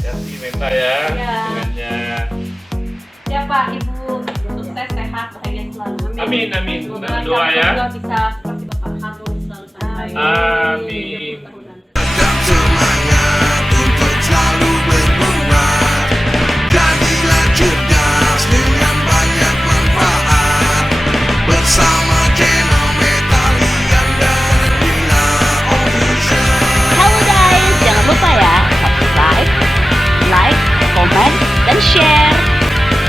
Kasih Meta ya, Iya. dengannya. Ya Pak, Ibu sukses, sehat, bahagia selalu. Amin, amin. Semoga Doa ya. juga bisa seperti Bapak harmonis selalu sampai. Amin. Tetap semangat untuk selalu berbuat. Jadilah cerdas dengan banyak manfaat. Bersama channel Metalian dan Bila Official. Halo guys, jangan lupa ya subscribe, like, komen, dan share.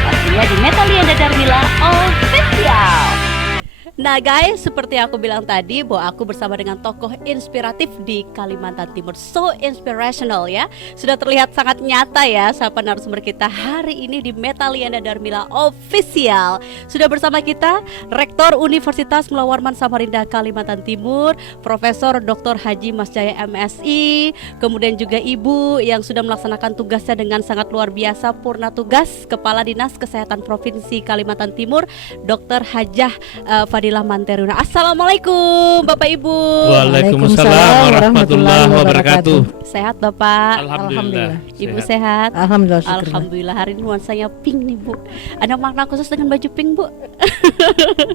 Pastinya di Metalian dan Darmila Official. Nah guys, seperti yang aku bilang tadi bahwa aku bersama dengan tokoh inspiratif di Kalimantan Timur. So inspirational ya. Sudah terlihat sangat nyata ya siapa narasumber kita hari ini di Metalian dan Darmila Official. Sudah bersama kita Rektor Universitas Mula Warman Samarinda Kalimantan Timur, Profesor Dr. Haji Mas Jaya MSI. Kemudian juga Ibu yang sudah melaksanakan tugasnya dengan sangat luar biasa, purna tugas, Kepala Dinas Kesehatan Provinsi Kalimantan Timur, Dr. Hajah Fadilah Manteruna. Assalamualaikum Bapak Ibu. Waalaikumsalam warahmatullahi wabarakatuh. Sehat Bapak? Alhamdulillah. Ibu sehat? Alhamdulillah, syukur. Alhamdulillah. Hari ini nuansanya pink nih Bu. Ada makna khusus dengan baju pink Bu?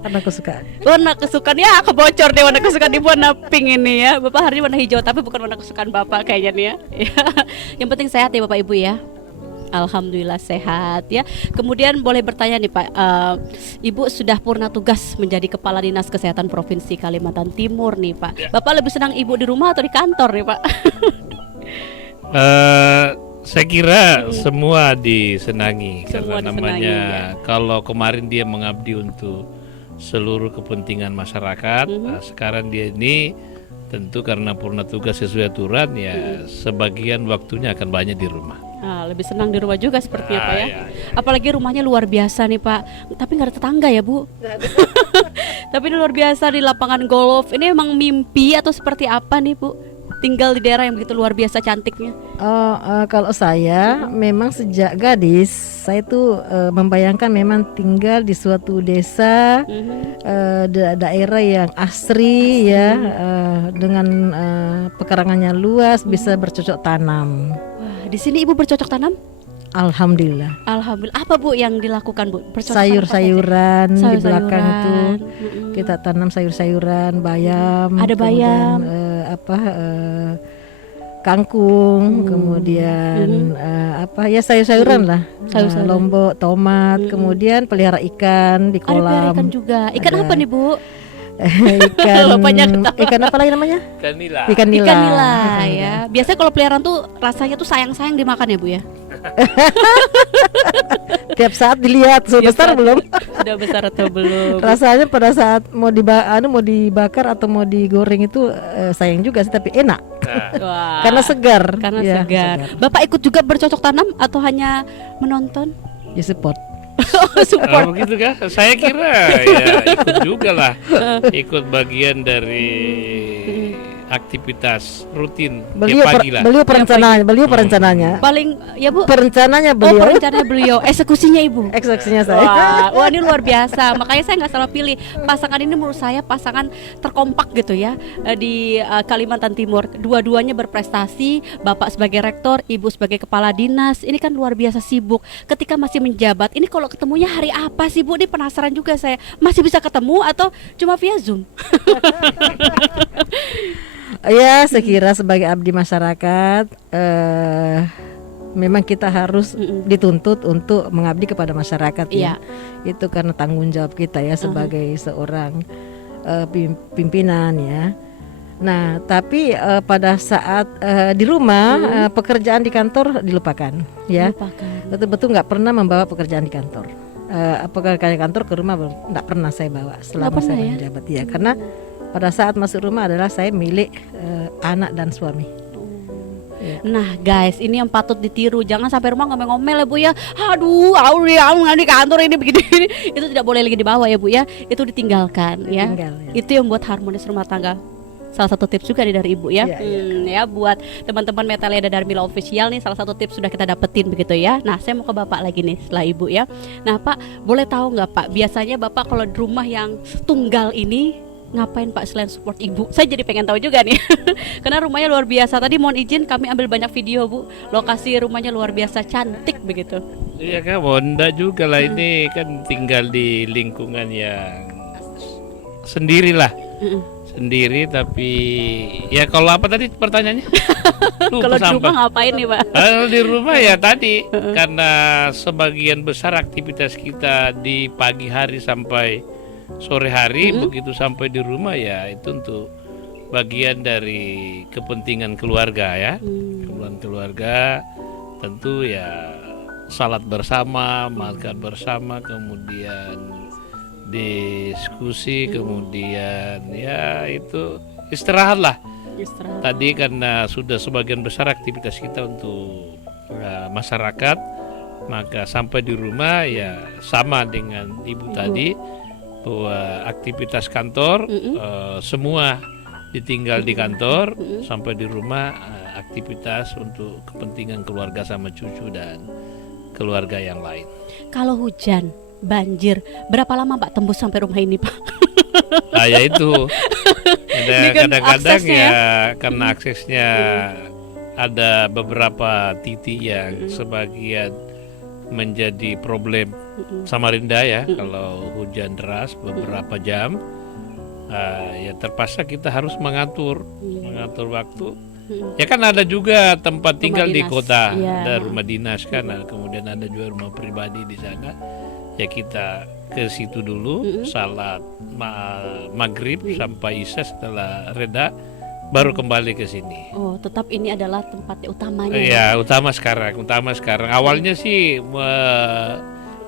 Karena aku suka. Warna kesukaan ya, kebocor deh warna kesukaan Ibu warna pink ini ya. Bapak hari ini warna hijau tapi bukan warna kesukaan Bapak kayaknya nih ya. Yang penting sehat ya Bapak Ibu ya. Alhamdulillah sehat ya. Kemudian boleh bertanya nih Pak, Ibu sudah purna tugas menjadi Kepala Dinas Kesehatan Provinsi Kalimantan Timur nih Pak. Ya. Bapak lebih senang Ibu di rumah atau di kantor nih Pak? Saya kira semua disenangi Semua karena disenangi, namanya ya. kalau kemarin dia mengabdi untuk seluruh kepentingan masyarakat, nah, sekarang dia ini tentu karena purna tugas sesuai aturan ya sebagian waktunya akan banyak di rumah. Nah, lebih senang di rumah juga sepertinya Pak ya. Iya. Apalagi rumahnya luar biasa nih Pak. Tapi nggak ada tetangga ya Bu. Tapi ini luar biasa di lapangan golf. Ini emang mimpi atau seperti apa nih Bu? Tinggal di daerah yang begitu luar biasa cantiknya. Kalau saya memang sejak gadis saya tuh membayangkan memang tinggal di suatu desa daerah yang asri ya, dengan pekarangannya luas, bisa bercocok tanam. Wah, di sini Ibu bercocok tanam? Alhamdulillah. Alhamdulillah. Apa Bu yang dilakukan Bu? Bercocok tanam apa Sayur-sayuran saja? di belakang tuh Mm-mm. kita tanam sayur-sayuran, bayam. Ada bayam. Kemudian, kangkung, kemudian sayur-sayuran lah. Sayur-sayuran. Lombok, tomat, kemudian pelihara ikan di Ada pelihara kolam. ikan juga. Ikan Ada. apa nih Bu? ikan Bapaknya ketawa. ikan apa lagi namanya? Kanila. Ikan nila. Ikan nila ya. Biasanya kalau peliharaan tuh rasanya tuh sayang-sayang dimakan ya Bu ya. Tiap saat dilihat sudah Tiap besar saat belum? Sudah besar atau belum? Rasanya pada saat mau dibakar atau mau digoreng itu sayang juga sih, tapi enak Wah. karena segar. Karena Ya, segar. Bapak ikut juga bercocok tanam atau hanya menonton? Ya support. Support. Begitu kah? Saya kira ya ikut juga lah, ikut bagian dari aktivitas rutin Beliau tiap pagi lah. beliau perencananya. Paling ya Bu. Perencananya Oh, beliau. perencananya beliau, eksekusinya Ibu. Eksekusinya saya. Wah, ini luar biasa. Makanya saya nggak salah pilih. Pasangan ini menurut saya pasangan terkompak gitu ya di Kalimantan Timur. Dua-duanya berprestasi. Bapak sebagai rektor, Ibu sebagai kepala dinas. Ini kan luar biasa sibuk. Ketika masih menjabat, ini kalau ketemunya hari apa sih Bu? Ini penasaran juga saya. Masih bisa ketemu atau cuma via Zoom? Ya, saya kira sebagai abdi masyarakat memang kita harus dituntut untuk mengabdi kepada masyarakat ya. Itu karena tanggung jawab kita ya sebagai seorang pimpinan ya. Nah, tapi pada saat di rumah pekerjaan di kantor dilupakan ya. Betul-betul nggak pernah membawa pekerjaan di kantor. Pekerjaan di kantor ke rumah nggak pernah saya bawa selama saya menjabat ya. Karena pada saat masuk rumah adalah saya milik anak dan suami. Nah guys, ini yang patut ditiru. Jangan sampai rumah ngomel-ngomel ya Bu ya. Aduh, di kantor ini begini. Itu tidak boleh lagi dibawa ya Bu ya. Itu ditinggalkan ya. Itu yang membuat harmonis rumah tangga. Salah satu tips juga nih dari Ibu ya. Ya buat teman-teman Metalian dan Darmila Official nih, salah satu tips sudah kita dapetin begitu ya. Nah, saya mau ke Bapak lagi nih setelah Ibu ya. Nah Pak, boleh tahu nggak Pak, biasanya Bapak kalau di rumah yang tunggal ini ngapain Pak selain support Ibu? Saya jadi pengen tahu juga nih. Karena rumahnya luar biasa. Tadi mohon izin kami ambil banyak video Bu. Lokasi rumahnya luar biasa cantik begitu. Iya kan, Honda juga lah ini kan tinggal di lingkungan yang sendirilah. Sendiri tapi ya kalau apa tadi pertanyaannya? Lupa Kalau di sampai. rumah ngapain nih Pak? Kalau di rumah ya tadi karena sebagian besar aktivitas kita di pagi hari sampai sore hari, begitu sampai di rumah ya itu untuk bagian dari kepentingan keluarga ya. Kepentingan keluarga tentu ya salat bersama, makan bersama, kemudian diskusi, kemudian ya itu istirahat lah. Istirahat. Tadi karena sudah sebagian besar aktivitas kita untuk masyarakat, maka sampai di rumah ya sama dengan ibu tadi bahwa aktivitas kantor semua ditinggal di kantor, sampai di rumah aktivitas untuk kepentingan keluarga sama cucu dan keluarga yang lain. Kalau hujan, banjir, berapa lama Pak tembus sampai rumah ini Pak? Nah ya itu Ini kan kadang-kadang aksesnya ya karena aksesnya ada beberapa titik yang sebagian menjadi problem Samarinda ya. Kalau hujan deras beberapa jam ya terpaksa kita harus mengatur waktu. Ya kan ada juga tempat tinggal di dinas. kota, Iya. ada rumah dinas kan, kemudian ada juga rumah pribadi di sana. Ya kita ke situ dulu, salat maghrib sampai isya, setelah reda baru kembali ke sini. Oh, tetap ini adalah tempatnya utamanya. Ya utama sekarang. Awalnya sih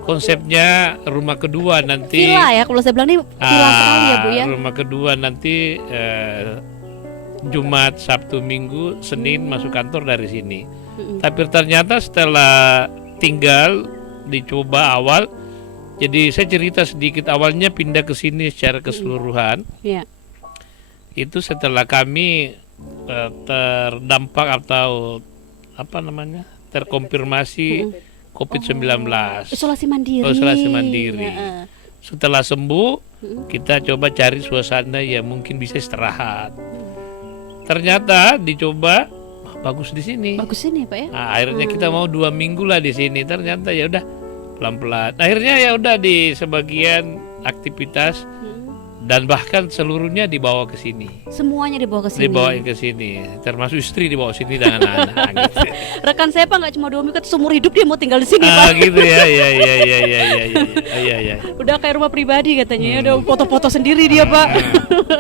konsepnya rumah kedua nanti. Villa ya, kalau saya bilang ini villa sekali ya Bu ya. Rumah kedua nanti Jumat, Sabtu, Minggu, Senin masuk kantor dari sini. Tapi ternyata setelah tinggal dicoba awal, jadi saya cerita sedikit, awalnya pindah ke sini secara keseluruhan. Iya. Itu setelah kami terdampak atau apa namanya, terkonfirmasi COVID-19. Isolasi mandiri. Isolasi mandiri. Ya, Setelah sembuh, kita coba cari suasana yang mungkin bisa istirahat. Ternyata dicoba bagus di sini. bagus ini Pak ya. Nah, akhirnya kita mau 2 minggu lah di sini. Ternyata ya udah pelan-pelan. Akhirnya ya udah di sebagian aktivitas dan bahkan seluruhnya dibawa ke sini. Semuanya dibawa ke sini. Dibawa ke sini, termasuk istri dibawa sini dan anak-anak gitu. Rekan saya Pak nggak cuma 2 minggu, seumur hidup dia mau tinggal di sini Ah Pak. gitu ya, ya. Udah kayak rumah pribadi katanya, udah foto-foto sendiri dia Pak.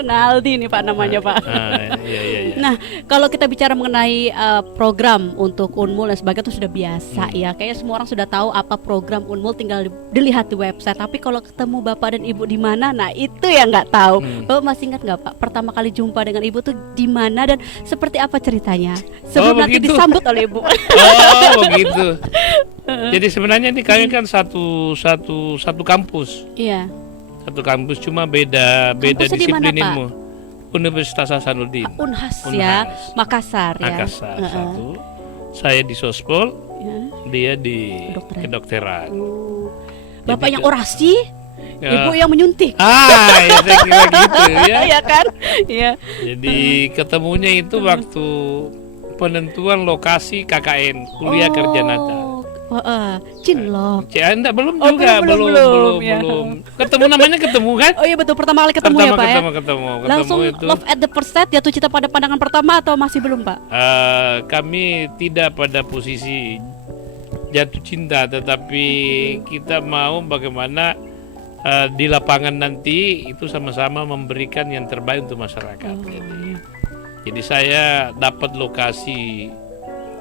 Nah, Aldi nih Pak namanya Pak. Iya. Nah, kalau kita bicara mengenai program untuk Unmul dan sebagainya itu sudah biasa ya. Kayaknya semua orang sudah tahu apa program Unmul, tinggal dilihat di website. Tapi kalau ketemu Bapak dan Ibu di mana, nah itu yang nggak tahu. Bapak masih ingat nggak Pak pertama kali jumpa dengan Ibu tuh di mana dan seperti apa ceritanya? Sebelum nanti begitu. disambut oleh Ibu. Oh begitu. Jadi sebenarnya ini kami kan satu kampus. Iya. Satu kampus cuma beda Kampusnya di mana, disiplin Pak? ilmu. Universitas Hasanuddin. Unhas Unhas. ya, Makassar ya. Makassar satu. Saya di Sospol, Ya. dia di Kedokteran. kedokteran. Bapak Jadi yang orasi, Ya. Ibu yang menyuntik. Ya saya kira gitu ya. Iya kan? Iya. Jadi ketemunya itu waktu penentuan lokasi KKN, kuliah kerja nyata. Cinlok. Enggak, belum Oh, juga, belum, ya. Ketemu namanya ketemu kan? Oh iya betul, pertama kali ketemu ya Pak ya. Ketemu Langsung itu. love at the first sight, jatuh cinta pada pandangan pertama atau masih belum Pak? Kami tidak pada posisi jatuh cinta, tetapi kita mau bagaimana di lapangan nanti itu sama-sama memberikan yang terbaik untuk masyarakat. Jadi saya dapat lokasi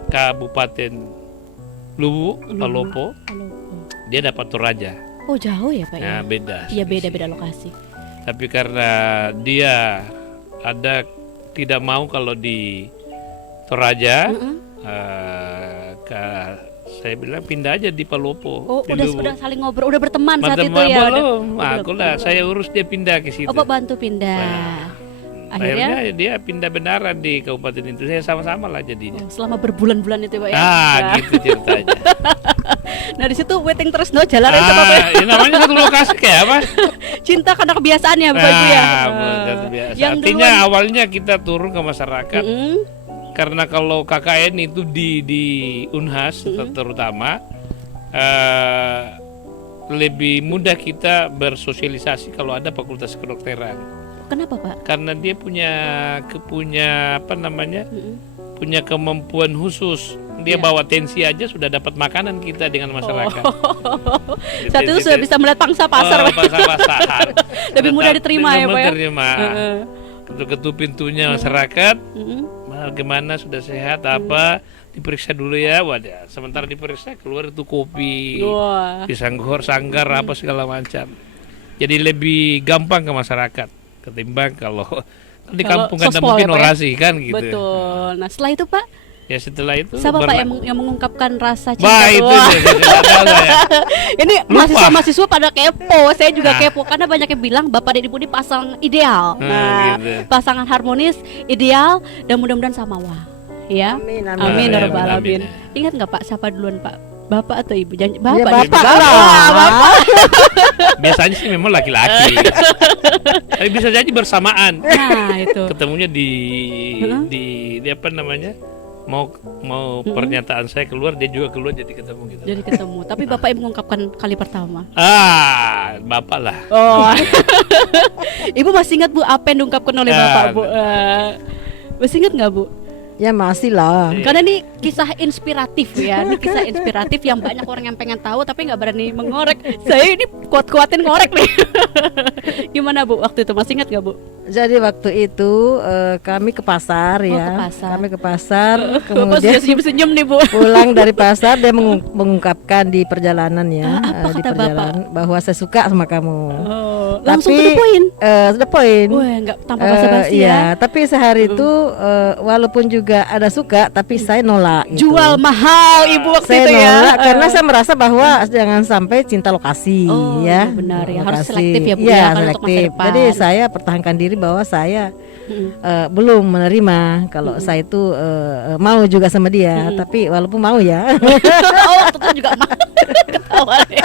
Kabupaten Luwu, Palopo, dia dapat Toraja. Oh jauh ya Pak Nah ya? beda. Iya selisih. beda lokasi. Tapi karena dia ada tidak mau kalau di Toraja, saya bilang pindah aja di Palopo. Oh di udah Luwu. saling ngobrol, udah berteman saat itu Teman-teman ya? belum. Udah Aku lah, saya urus dia pindah ke situ. Oh Pak bantu pindah. Akhirnya dia pindah benaran di kabupaten itu, saya sama-sama lah jadinya. Selama berbulan-bulan itu Pak ya? Gitu ceritanya. Nah di situ waiting terus no jalan sama Pak. Ya namanya satu lokasi kayak apa? Cinta karena kebiasaannya Bapak Ibu ya. Benar, biasa. Yang Artinya duluan- awalnya kita turun ke masyarakat. Mm-mm. Karena kalau KKN itu di Unhas terutama lebih mudah kita bersosialisasi kalau ada fakultas kedokteran. Kenapa Pak? Karena dia punya apa namanya? Punya kemampuan khusus. Dia Iya. bawa tensi aja sudah dapat makanan kita dengan masyarakat. Saat itu sudah bisa melihat pangsa pasar. Pak. pasar. Lebih mudah diterima ya, Pak ya? Diterima. Heeh. Ketuk-ketuk pintunya masyarakat. Mm-mm. Bagaimana sudah sehat apa? Diperiksa dulu ya, wadah. Sementara diperiksa keluar itu kopi, Wah. pisang goreng, sanggar apa segala macam. Jadi lebih gampang ke masyarakat ketimbang kalau di Kalau kampung kan sospol mungkin ya, Pak ya? orasi kan gitu. Betul. Nah setelah itu Pak, Ya setelah itu siapa Pak berla- yang mengungkapkan rasa cinta? Bah itu Wah. saya tidak tahu saya. Ini Lupa. mahasiswa-mahasiswa pada kepo, saya juga Ah. kepo karena banyak yang bilang Bapak Deddy Budi pasangan ideal. Nah, gitu. pasangan harmonis, ideal dan mudah-mudahan sama wah. Ya. Amin, Amin ya Amin, rabbal amin. alamin. Ingat nggak Pak siapa duluan Pak? Bapak atau Ibu? Jangan Ya, Bapak. bapak Deddy. lah. Bapak. Biasanya sih memang laki-laki. Tapi bisa jadi bersamaan. Nah, itu. Ketemunya di apa namanya? Mau pernyataan saya keluar, dia juga keluar jadi ketemu gitu. Jadi ketemu. Tapi Bapak yang mengungkapkan kali pertama. Bapak lah. Oh. Ibu masih ingat Bu apa yang diungkapkan oleh Bapak Bu? Masih ingat nggak Bu? Ya masih lah. Karena ini kisah inspiratif ya, ini kisah inspiratif yang banyak orang yang pengen tahu tapi nggak berani mengorek. Saya ini kuat-kuatin ngorek nih. Gimana Bu waktu itu? Masih ingat nggak Bu? Jadi waktu itu kami ke pasar Oh, ya. ke pasar. Kami ke pasar, Bapak kemudian sudah senyum-senyum nih Bu. pulang dari pasar dia mengungkapkan di perjalanan ya, Apa di kata perjalanan bahwa saya suka sama kamu. Oh, langsung to Tapi the point. sudah poin. Wah, nggak tanpa basa-basi iya, ya. tapi sehari itu walaupun juga ada suka, tapi saya nolak. Gitu. Jual mahal Ibu waktu Saya itu ya. nolak karena saya merasa bahwa jangan sampai cinta lokasi, Oh, ya. benar ya. Harus Lokasi. selektif ya, Bu, Iya, ya, kalau untuk masa selektif. depan. Jadi saya pertahankan diri bahwa saya belum menerima kalau saya itu mau juga sama dia, tapi walaupun mau ya. Oh, waktu itu juga mau. Ketawa deh.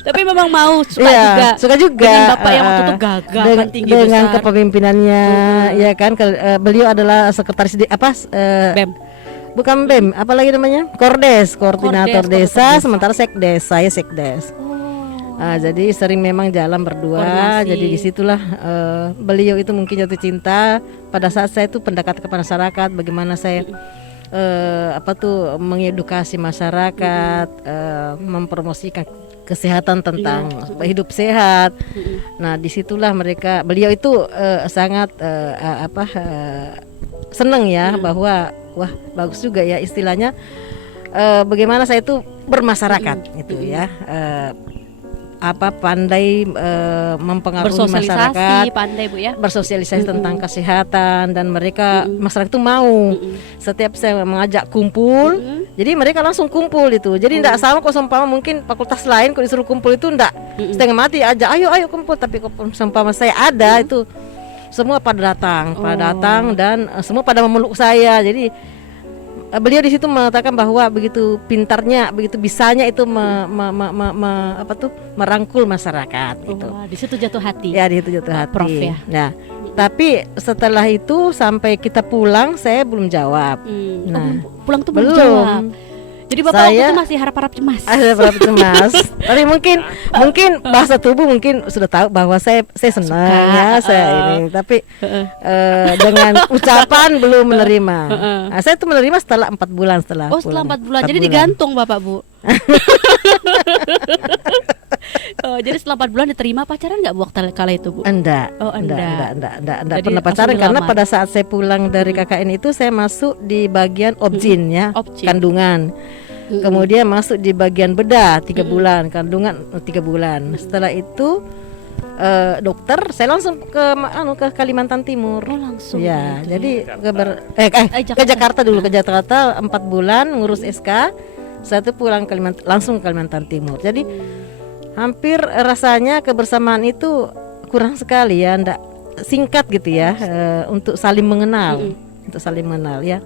Tapi memang mau suka Iya, juga. suka juga. Dengan Bapak yang waktu itu gagah kan tinggi dengan besar. kepemimpinannya, ya kan. Beliau adalah sekretaris BEM. bukan BEM, apalagi namanya? Koordinator Kordes, desa, desa. sementara sekdes, saya sekdes. Jadi sering memang jalan berdua. Koordinasi. Jadi disitulah beliau itu mungkin jatuh cinta pada saat saya itu pendekat kepada masyarakat, bagaimana saya mengedukasi masyarakat, mempromosikan kesehatan tentang hidup sehat. Nah disitulah beliau itu sangat seneng ya bahwa wah bagus juga ya istilahnya bagaimana saya itu bermasyarakat itu ya. Pandai mempengaruhi masyarakat, Bersosialisasi, pandai Bu ya. bersosialisasi tentang kesehatan, dan mereka masyarakat itu mau setiap saya mengajak kumpul, jadi mereka langsung kumpul itu. Jadi tidak sama kok seumpama mungkin fakultas lain kalau disuruh kumpul itu tidak setengah mati aja, ayo kumpul, tapi kok seumpama saya ada itu semua pada datang dan semua pada memeluk saya. Jadi beliau di situ mengatakan bahwa begitu pintarnya, begitu bisanya itu merangkul masyarakat gitu. Wah, di situ jatuh hati. Ya, di situ jatuh hati. Prof ya. Nah, tapi setelah itu sampai kita pulang saya belum jawab. Nah, Pulang tuh belum belum. jawab. Jadi Bapak waktu Saya- itu masih harap-harap cemas. Ada berapa cemas. Tapi mungkin bahasa tubuh mungkin sudah tahu bahwa saya senang Suka, ya saya ini. Tapi dengan ucapan belum menerima. Nah, saya tuh menerima setelah 4 bulan setelah. Oh, setelah pulang. 4 bulan. 4 Jadi digantung Bapak Bu. Jadi setelah 4 bulan diterima, pacaran nggak Bu waktu kala itu Bu? Enggak, Oh, enggak Jadi pernah pacaran langsung karena dilamar. pada saat saya pulang dari KKN itu saya masuk di bagian objin ya, Objin. kandungan. Kemudian masuk di bagian bedah 3 bulan, kandungan 3 bulan. Setelah itu dokter saya langsung ke Kalimantan Timur. Oh, langsung. Ya, gitu. jadi Jakarta. ke Jakarta dulu, ke Jakarta 4 bulan ngurus SK. Saya tuh pulang langsung ke Kalimantan Timur. Jadi hampir rasanya kebersamaan itu kurang sekali ya, ndak singkat gitu ya, untuk saling mengenal, ya.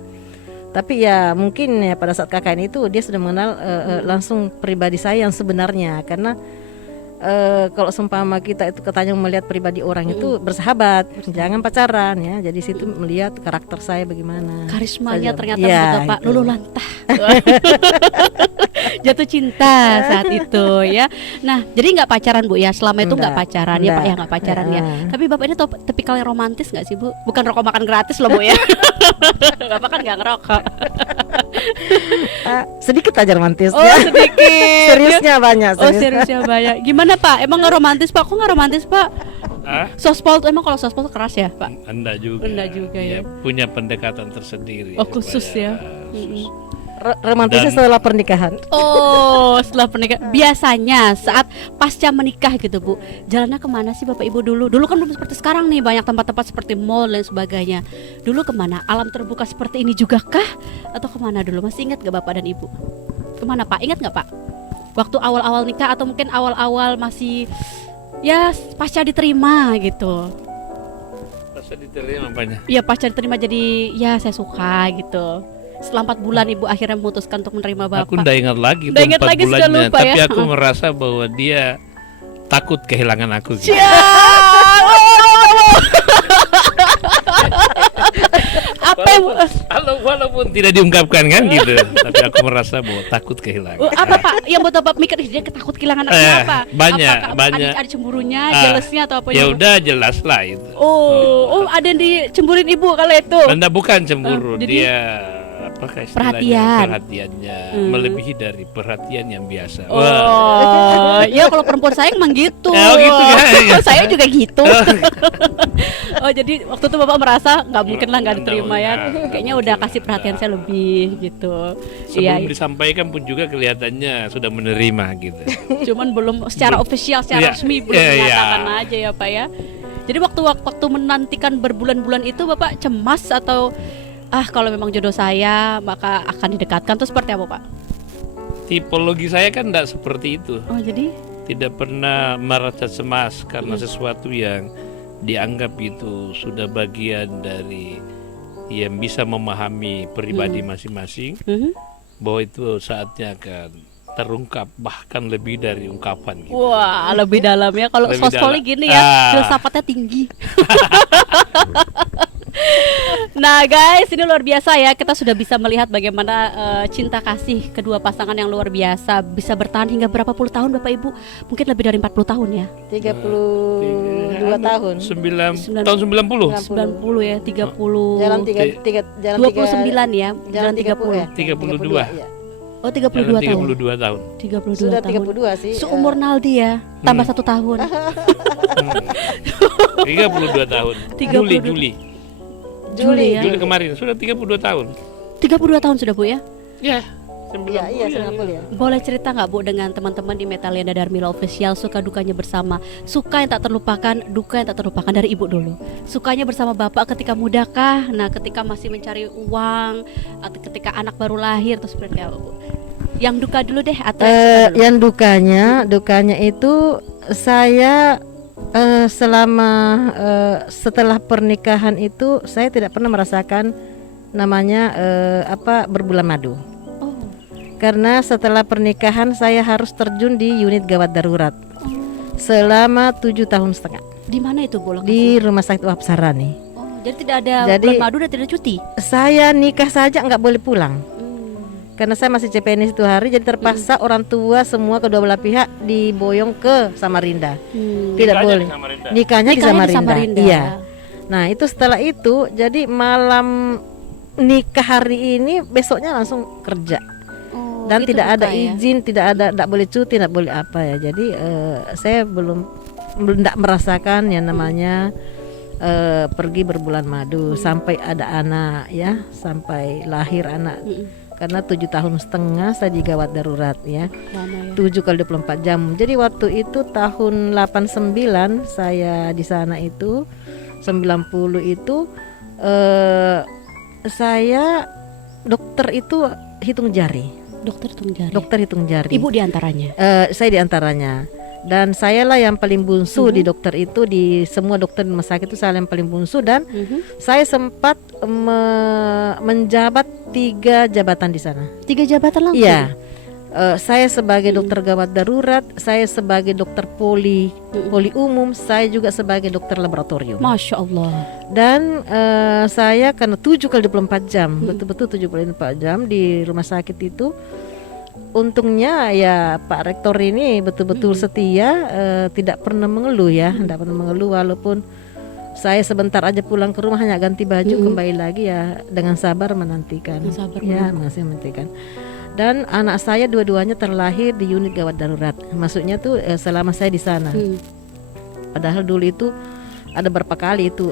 Tapi ya mungkin ya pada saat KKN itu dia sudah mengenal langsung pribadi saya yang sebenarnya, karena kalau seumpama kita itu katanya melihat pribadi orang itu bersahabat, jangan pacaran ya. Jadi situ melihat karakter saya bagaimana. Karismanya Saja. ternyata Ya, betul Pak, itu. luluh lantah. Jatuh cinta saat itu ya. Nah, jadi nggak pacaran Bu ya? Selama itu nggak Enggak, pacaran ya Pak ya, enggak. nggak pacaran ya. Heeh. Tapi Bapak ini tipikal yang romantis nggak sih Bu? Bukan rokok makan gratis loh Bu ya. Bapak kan nggak ngerokok. Sedikit aja romantisnya. Oh sedikit. Seriusnya banyak. Oh seriusnya banyak. Gimana Pak? Emang nggak romantis Pak? Kok nggak romantis Pak? Ah, Sospol tuh emang kalau sospol tuh keras ya Pak? Anda juga. Anda juga, ya. Punya pendekatan tersendiri. Oh, khusus ya. khusus. Romantisnya Dan- setelah pernikahan. Oh, setelah pernikahan. Biasanya saat pasca menikah gitu Bu, jalannya kemana sih Bapak Ibu dulu? Dulu kan belum seperti sekarang nih, banyak tempat-tempat seperti mall dan sebagainya. Dulu kemana? Alam terbuka seperti ini juga kah? Atau kemana dulu? Masih ingat gak Bapak dan Ibu? Kemana Pak? Ingat gak Pak? Waktu awal-awal nikah atau mungkin awal-awal masih ya pasca diterima gitu. Masa diterima banyak. Ya pasca diterima jadi ya saya suka gitu. Setelah 4 bulan Ibu akhirnya memutuskan untuk menerima Bapak. Aku ndak ingat lagi Nggak tuh ingat 4 lagi, sudah bulannya, lupa tapi ya. aku merasa bahwa dia takut kehilangan aku. Gitu. Ya. Apa yang Walaupun tidak diungkapkan kan gitu, tapi aku merasa bahwa takut kehilangan. apa Pak yang buat Bapak mikir dia ketakut kehilangan apa? Banyak, Apakah banyak. Ada cemburunya, Ah, jealousnya atau apa? Ya udah jelas lah itu. Oh, ada yang dicemburin Ibu kala itu. Anda bukan cemburu, jadi- dia apakah istilahnya, Perhatian. perhatiannya melebihi dari perhatian yang biasa. Oh, ya kalau perempuan saya emang gitu. Oh, gitu kan? Saya juga gitu. Oh, jadi waktu itu Bapak merasa nggak mungkin lah nggak diterima ya. Nggak Kayaknya mungkin udah lah, kasih perhatian saya lebih gitu. Sebelum Iya, disampaikan pun juga kelihatannya sudah menerima gitu. cuman belum secara official, secara Iya, resmi belum iya, dinyatakan iya. aja ya Pak ya. Jadi waktu menantikan berbulan-bulan itu Bapak cemas atau kalau memang jodoh saya maka akan didekatkan, tuh seperti apa Pak? Tipologi saya kan tidak seperti itu. Oh jadi Tidak pernah merasa cemas karena sesuatu yang dianggap itu sudah bagian dari yang bisa memahami pribadi masing-masing, bahwa itu saatnya akan terungkap bahkan lebih dari ungkapan gitu. wah lebih dalam ya. Kalau Lebih sospolnya dalam. gini ya, filsafatnya tinggi. Nah guys, ini luar biasa ya. Kita sudah bisa melihat bagaimana cinta kasih kedua pasangan yang luar biasa, bisa bertahan hingga berapa puluh tahun Bapak Ibu? Mungkin lebih dari 40 tahun ya. 32 tahun. Tahun 90. 90 ya, 30. Jalan 29 ya. Jalan 30 ya. 32. ya. Oh 32 tahun. 32 tahun. 32 Sudah tahun. 32 sih. Seumur Naldi ya, tambah 1 tahun. 32 tahun. 32. Juli ya. Juli kemarin sudah 32 tahun. 32 tahun sudah Bu ya. Ya. Iya, 90 ya. Boleh cerita nggak Bu dengan teman-teman di Metalianda Darmila Official, suka dukanya bersama? Suka yang tak terlupakan, duka yang tak terlupakan dari Ibu dulu. Sukanya bersama Bapak ketika muda kah? Nah, ketika masih mencari uang, atau ketika anak baru lahir, atau seperti apa Bu? Yang duka dulu deh atau yang suka dulu? Yang dukanya itu saya setelah pernikahan itu saya tidak pernah merasakan namanya berbulan madu. Oh, Karena setelah pernikahan saya harus terjun di unit gawat darurat selama 7 tahun setengah di mana itu Bu lokasi? di Rumah Sakit Wahab nih. Oh, jadi tidak ada Jadi- bulan madu dan tidak cuti. Saya nikah saja nggak boleh pulang karena saya masih CPNS itu hari, jadi terpaksa orang tua semua kedua belah pihak diboyong ke Samarinda. Tidak boleh. Nikahnya di Samarinda. Iya. Nah itu setelah itu, jadi malam nikah hari ini besoknya langsung kerja. Oh, Dan itu tidak ada duka ya? izin, tidak boleh cuti, tidak boleh apa ya. Jadi saya belum tidak merasakan yang namanya pergi berbulan madu sampai ada anak ya, sampai lahir anak. Karena 7 tahun setengah saya di gawat darurat ya. Lama ya. 7 kali 24 jam. Jadi waktu itu tahun 89 saya di sana itu 90 itu saya dokter itu hitung jari. Dokter hitung jari. Dokter hitung jari. Ibu diantaranya. Saya diantaranya. Dan saya lah yang paling bungsu di dokter itu, di semua dokter di rumah sakit itu saya yang paling bungsu, dan saya sempat menjabat 3 jabatan di sana. 3 jabatan langsung. Iya. Saya sebagai dokter gawat darurat, saya sebagai dokter poli umum, saya juga sebagai dokter laboratorium. Masya Allah. Dan saya karena 7 kali 24 jam, betul-betul 74 jam di rumah sakit itu. Untungnya ya Pak Rektor ini betul-betul setia, tidak pernah mengeluh ya, tidak pernah mengeluh walaupun saya sebentar aja pulang ke rumah hanya ganti baju kembali lagi ya dengan sabar menantikan. Masih menantikan. Dan anak saya dua-duanya terlahir di unit gawat darurat. Maksudnya tuh selama saya di sana. Padahal dulu itu ada berapa kali itu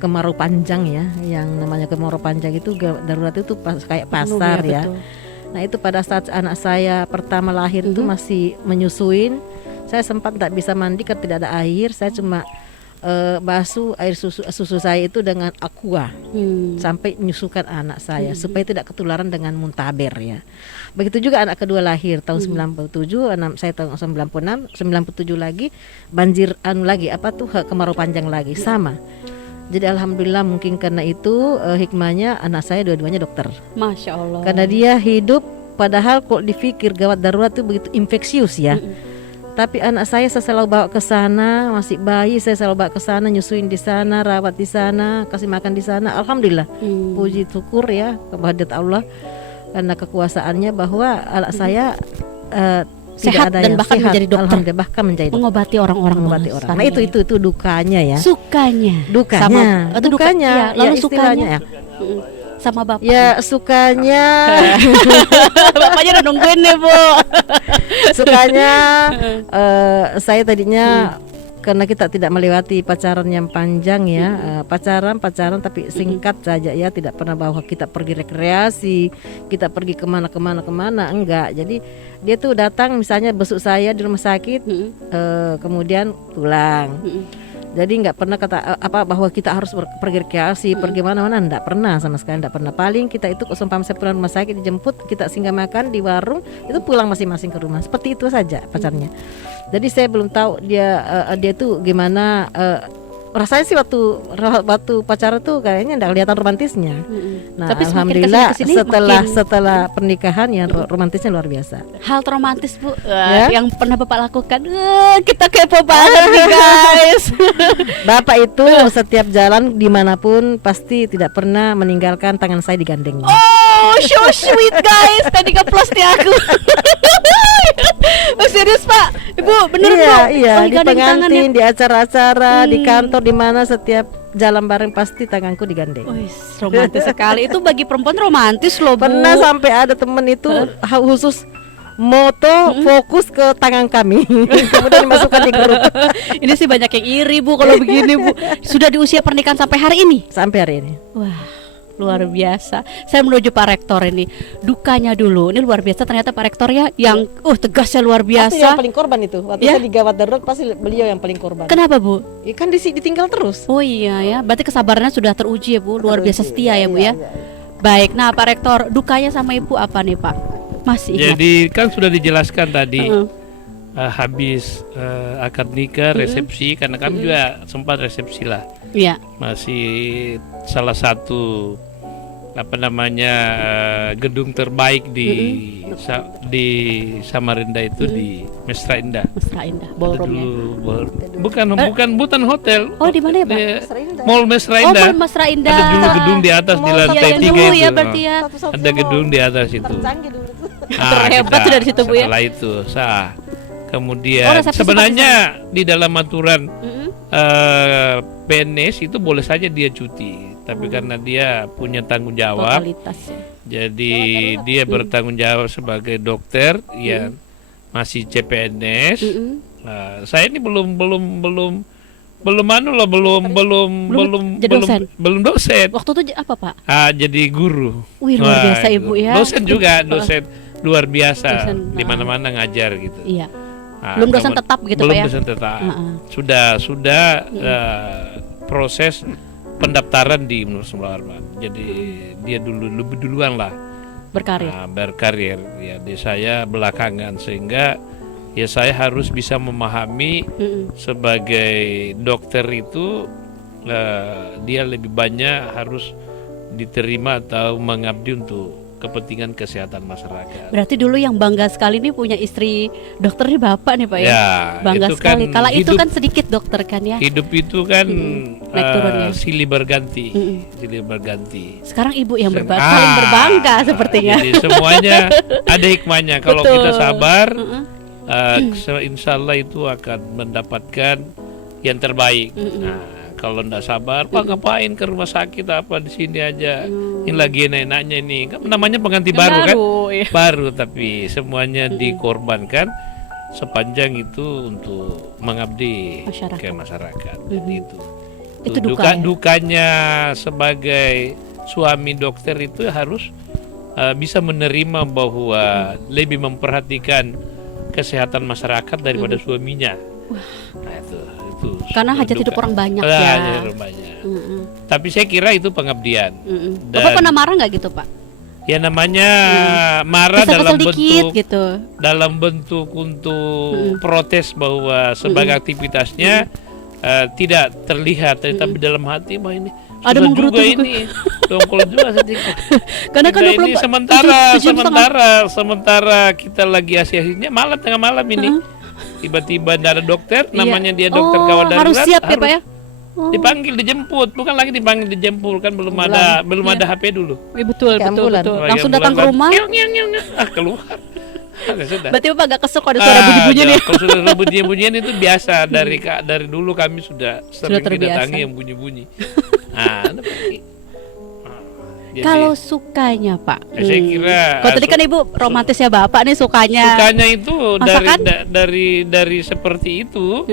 kemarau panjang ya, yang namanya kemarau panjang itu gawat darurat itu kayak pasar ya. Nah itu pada saat anak saya pertama lahir itu masih menyusuin, saya sempat tak bisa mandi karena tidak ada air. Saya cuma basuh air susu saya itu dengan aqua sampai menyusukan anak saya supaya tidak ketularan dengan muntaber ya. Begitu juga anak kedua lahir tahun 97, saya tahun 96, 97 lagi banjir kemarau panjang lagi sama. Jadi alhamdulillah mungkin karena itu hikmahnya anak saya dua-duanya dokter. Masya Allah. Karena dia hidup, padahal kalau dipikir gawat darurat itu begitu infeksius ya. Tapi anak saya selalu bawa ke sana, masih bayi saya selalu bawa ke sana, nyusuin di sana, rawat di sana, kasih makan di sana. Alhamdulillah, puji syukur ya kepada Allah karena kekuasaannya bahwa anak saya sehat dan bahkan menjadi dokter. Alhamdulillah, bahkan menjadi dokter. Mengobati orang-orang. Nah itu dukanya ya. Sukanya. Dukanya. Dukanya. Lalu ya, sukanya ya. Sama bapak. Ya sukanya. Bapaknya udah nungguin nih Bu. Sukanya saya tadinya karena kita tidak melewati pacaran yang panjang ya, pacaran tapi singkat saja ya, tidak pernah bahwa kita pergi rekreasi, kita pergi kemana enggak. Jadi dia tuh datang misalnya besuk saya di rumah sakit, kemudian pulang. Jadi nggak pernah kata bahwa kita harus pergi rekreasi, pergi mana-mana, nggak pernah sama sekali, nggak pernah. Paling kita itu umpama saya pulang rumah sakit dijemput, kita singgah makan di warung, itu pulang masing-masing ke rumah. Seperti itu saja pacarnya. Jadi saya belum tahu dia tuh gimana. Rasanya sih waktu pacaran tuh kayaknya nggak kelihatan romantisnya. Nah, tapi alhamdulillah setelah pernikahan yang romantisnya luar biasa. Hal romantis Bu yang pernah Bapak lakukan, kita kepo banget nih guys. Bapak itu setiap jalan dimanapun pasti tidak pernah meninggalkan tangan saya digandengnya. Oh, so sweet guys. Tadi keplos nih aku. Oh, serius Pak? Ibu bener Bu? Iya, di pengantin, di acara-acara, di kantor, di mana setiap jalan bareng pasti tanganku digandeng. Romantis sekali. Itu bagi perempuan romantis loh Bu. Pernah sampai ada temen itu khusus moto fokus ke tangan kami kemudian dimasukkan di grup. Ini sih banyak yang iri Bu kalau begini Bu. Sudah di usia pernikahan sampai hari ini? Sampai hari ini. Wah, luar biasa. Saya menuju Pak Rektor ini. Dukanya dulu. Ini luar biasa ternyata Pak Rektor ya, yang tegasnya luar biasa. Itu yang paling korban itu. Waktu saya di gawat darurat pasti beliau yang paling korban. Kenapa Bu? Ya kan ditinggal terus. Oh iya ya. Berarti kesabarannya sudah teruji ya Bu. Luar biasa setia ya Bu ya. Baik. Nah Pak Rektor, dukanya sama Ibu apa nih Pak? Masih ingat? Jadi kan sudah dijelaskan tadi habis akad nikah, resepsi, karena kami juga sempat resepsi lah. Iya. Masih salah satu gedung terbaik di Samarinda itu di Mesra Indah. Mesra Indah, ballroom ya. Bukan hotel. Oh di mana ya Pak? Mall Mesra Indah. Oh Mall Mesra Indah. Ada dulu gedung di atas di lantai 3 dulu itu. Ya berarti ya. Ada gedung di atas itu. Terhebat sudah di situ Bu ya. Setelah itu kemudian sebenarnya di dalam aturan PNS itu boleh saja dia cuti, tapi karena dia punya tanggung jawab, jadi dia bertanggung jawab sebagai dokter yang masih CPNS. Saya ini belum dosen. Waktu itu apa Pak? Jadi guru. Wih luar biasa Ibu ya. Dosen juga, dosen luar biasa, di mana-mana ngajar gitu. Iya. Belum dosen tetap gitu Pak ya? Belum dosen tetap. Sudah proses pendaftaran di Universitas Al-Azhar. Jadi dia lebih duluan lah berkarir. Ya, di saya belakangan, sehingga ya saya harus bisa memahami sebagai dokter itu dia lebih banyak harus diterima atau mengabdi untuk kepentingan kesehatan masyarakat. Berarti dulu yang bangga sekali nih punya istri dokter nih Bapak nih Pak ya. Ya, Bangga itu sekali. kan Kalau itu hidup- kan sedikit dokter kan ya. Hidup itu kan Naik turunnya. silih berganti, silih berganti. Sekarang ibu yang Sen- saling berbangga sepertinya. Jadi semuanya ada hikmahnya. Kalau Betul. kita sabar, insya Allah itu akan mendapatkan yang terbaik. Nah, kalau ndak sabar, Pak ngapain ke rumah sakit apa di sini aja? Ini lagi enak-enaknya ini. Kan namanya pengganti Yang baru kan? iya. Baru tapi semuanya dikorbankan sepanjang itu untuk mengabdi Masyarakat. ke masyarakat. Jadi Itu duka ya? Dukanya sebagai suami dokter itu harus bisa menerima bahwa lebih memperhatikan kesehatan masyarakat daripada suaminya. Nah, itu Karena hajat duka. hidup orang banyak Ah, ya. hajat hidup banyak. Tapi saya kira itu pengabdian. Dan Bapak pernah marah nggak gitu Pak? ya namanya marah Kesel-kesel dikit gitu. dalam bentuk untuk protes bahwa sebagai aktivitasnya tidak terlihat, tapi dalam hati bahwa ini Ada susah menggerutu juga juga. ini dongkol juga sedikit. Karena kan Kita 24 ini sementara kita lagi asyik-asyiknya malam tengah malam ini tiba-tiba ada dokter namanya dia dokter gawat darurat harus siap ya Pak ya. dipanggil dijemput, bukan lagi dipanggil dijemput, kan belum ada HP dulu. Betul Kayak betul ambulan. betul. Sebagai Langsung datang ke ambulan, rumah. keluar. Sudah. Berarti Bapak agak kesel kalau ada suara bunyi-bunyi nih. Kalau sudah bunyi-bunyian itu biasa dari dulu kami sudah sering terbiasa. didatangi yang bunyi-bunyi. Nah, ada pergi. Jadi, Kalau sukanya Pak. saya kira Kalau tadi kan Ibu romantis ya Bapak nih sukanya. sukanya itu Masakan? dari seperti itu.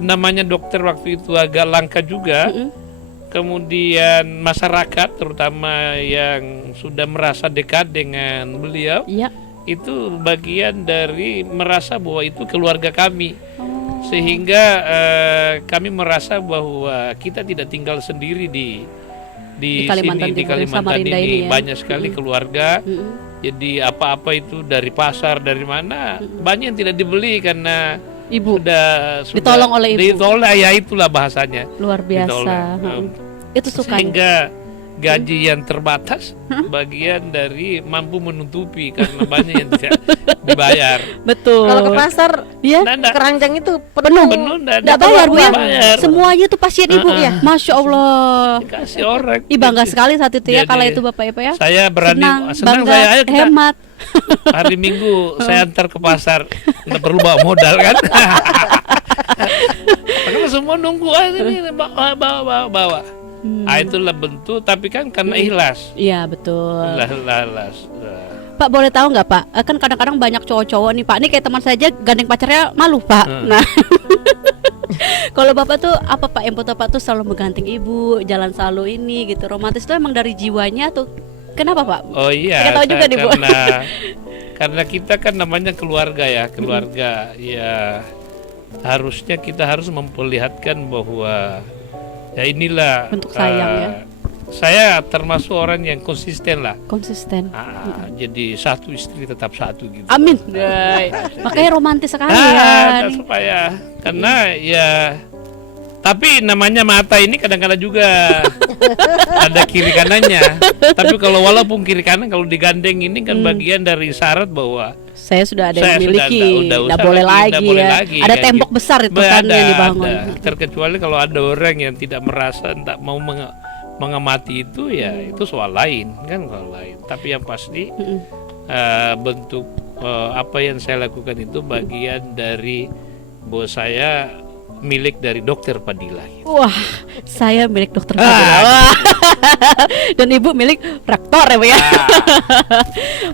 Namanya dokter waktu itu agak langka juga. Kemudian masyarakat terutama yang sudah merasa dekat dengan beliau Iya. itu bagian dari merasa bahwa itu keluarga kami, sehingga kami merasa bahwa kita tidak tinggal sendiri di Kalimantan sini di Timur, Kalimantan Samarinda ini ya. banyak sekali keluarga. Jadi apa-apa itu dari pasar dari mana banyak yang tidak dibeli karena Ibu sudah Ditolong oleh ibu. ditolong, ya itulah bahasanya. luar biasa. Ditolong. Itu sukanya. Sehingga gaji yang terbatas bagian dari mampu menutupi karena banyak yang tidak dibayar. Betul. Kalau ke pasar ya Nggak. keranjang itu penuh. Nggak Enggak bayar Bu ya. bayar. Semuanya tuh pasien Ibu ya. Masya Allah. Dikasih orang. Ih bangga sekali saat itu ya Jadi, kalau itu Bapak Ibu ya. Saya berani, senang bangga, saya, ayo kita hemat. hari Minggu saya antar ke pasar, nggak perlu bawa modal kan? Karena semua nunggu aja nih bawa. Ah, itulah bentuk, tapi kan karena ikhlas. Iya betul. Ikhlas. Pak boleh tahu nggak Pak? Kan kadang-kadang banyak cowok-cowok nih Pak. Ini kayak teman saya aja gandeng pacarnya malu Pak. Nah, kalau Bapak tuh apa Pak? Yang foto Pak tuh selalu mengganting ibu, jalan selalu ini gitu. Romantis tuh emang dari jiwanya tuh. Kenapa Pak? Oh iya, Pengen tahu juga nih, Bu. karena kita kan namanya keluarga ya, keluarga ya harusnya kita harus memperlihatkan bahwa ya inilah Bentuk sayang ya. Saya termasuk orang yang konsisten lah. Konsisten. Jadi satu istri tetap satu gitu. Amin. Makanya romantis sekali ya. Supaya karena ya tapi namanya mata ini kadang-kadang juga ada kiri kanannya. Tapi kalau walaupun kiri kanan kalau digandeng ini kan bagian dari syarat bahwa saya sudah ada saya yang memiliki, sudah nggak boleh lagi nggak boleh ya. lagi, Ada kayak tembok gitu. besar itu kan yang dibangun. Terkecuali kalau ada orang yang tidak merasa tak mau mengamati itu ya itu soal lain kan, soal lain. Tapi yang pasti bentuk apa yang saya lakukan itu bagian dari bahwa saya milik dari dokter Padilla gitu. Wah, saya milik dokter Padilla. Wah. Dan ibu milik rektor ya Bu ya.